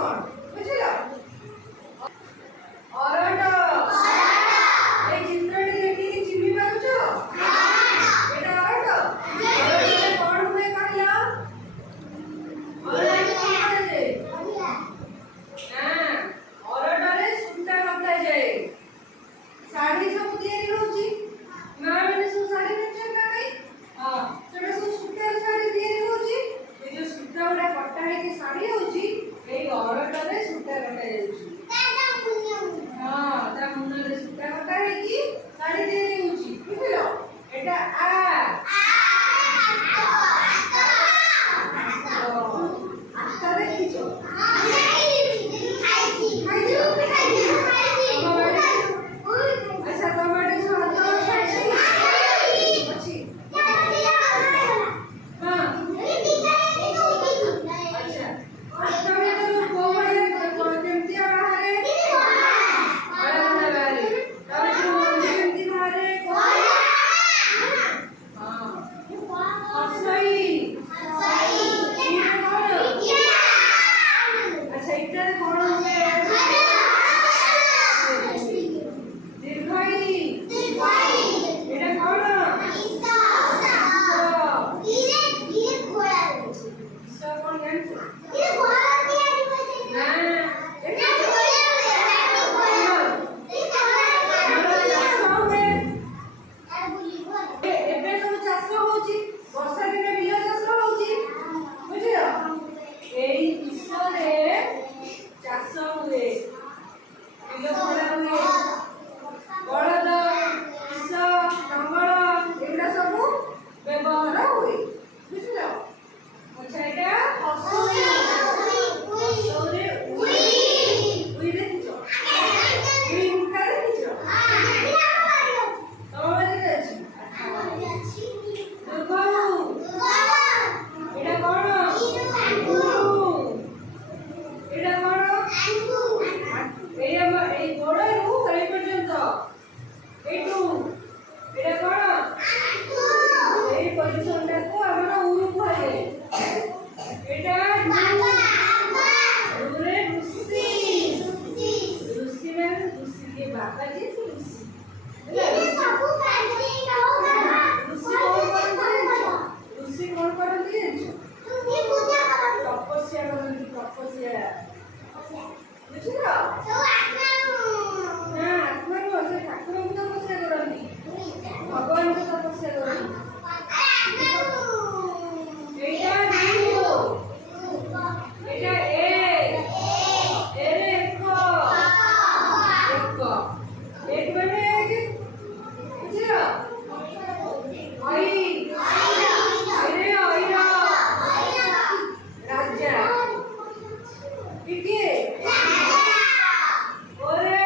कौन बुझिला अरट ए चित्रटी देखि चिन्हि पारुछो एटा अरट अरट कौन हुए कहला अरट कौन है हां अरट रे सूता कटा जाए साड़ी सब तैयारी होची मां माने सब साड़ी नेचर का नहीं हां सेटा सब सूता साड़ी तैयारी होची ए जो सूता वाला कटा है के साड़ी होची ए अरट रे सूता कटा जाउची हां ता मुन रे सूता कटा है की साड़ी तैयारी होची बुझिलो एटा आ आता देखिछो अच्छा टमाटो स्वाद अच्छी हां अच्छा आता में तो कोमड़े केमती बाहरे बाहरे तब तो केमती बाहरे हां सही अच्छा इधर कौन हुए दीर्घाई एटा कौन इसका कौन जानছো ना ଏବେ ସବୁ ଚାଷ ହଉଛି ବର୍ଷା ଦିନେ ବିଲ ଚାଷ ହଉଛି ବୁଝିଲ ଏଇ ବିଷୟରେ ଚାଷ ହୁଏ ବିଲ ଖୋଳା ହୁଏ ବଳଦ ବିଷ ଲଙ୍ଗଳ ଏଗୁଡ଼ା ସବୁ ବ୍ୟବହାର ହୁଏ ବୁଝିଲ ଆଚ୍ଛା ଏଇଟା ହସୁରେ ଉଇ ଦେଖିଛ ଉଇ ମୁଖା ଦେଖିଛ ତମ ବାଡ଼ିରେ ଅଛି ଦୁର୍ବାହୁ ଏଇଟା କଣ ଏଇଟା କଣ ଏଇ ଆମ ଏଇ ଗୋଡ଼ରୁ ଏଇ ପର୍ଯ୍ୟନ୍ତ ଏଇଠୁ ଏଇଟା କଣ ଏଇ ପୋଜିସନଟାକୁ ଆମର ଉରୁ କୁହାଯାଏ ଏଇଟା ରୁରେ ଋଷି ଋଷି ମାନେ ଋଷି के बाबा जी से ऋषि ऋषि कौन करती तपस्या करती तपस्या बुझिलो ना आत्मा को से ठाकुर को तपस्या करती भगवान को तपस्या करती एटा जीव एटा रे एक बने बुझिलो आई अरे आईरा राजा ठीक है ओरे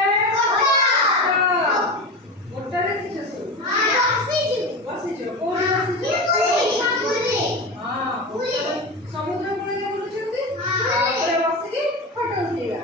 मोटा देखिछ सु बसिछ कोन बसिछ हां समुद्र कूले बुलुछंती ओरे बसिकी फोटो उठेगा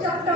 जट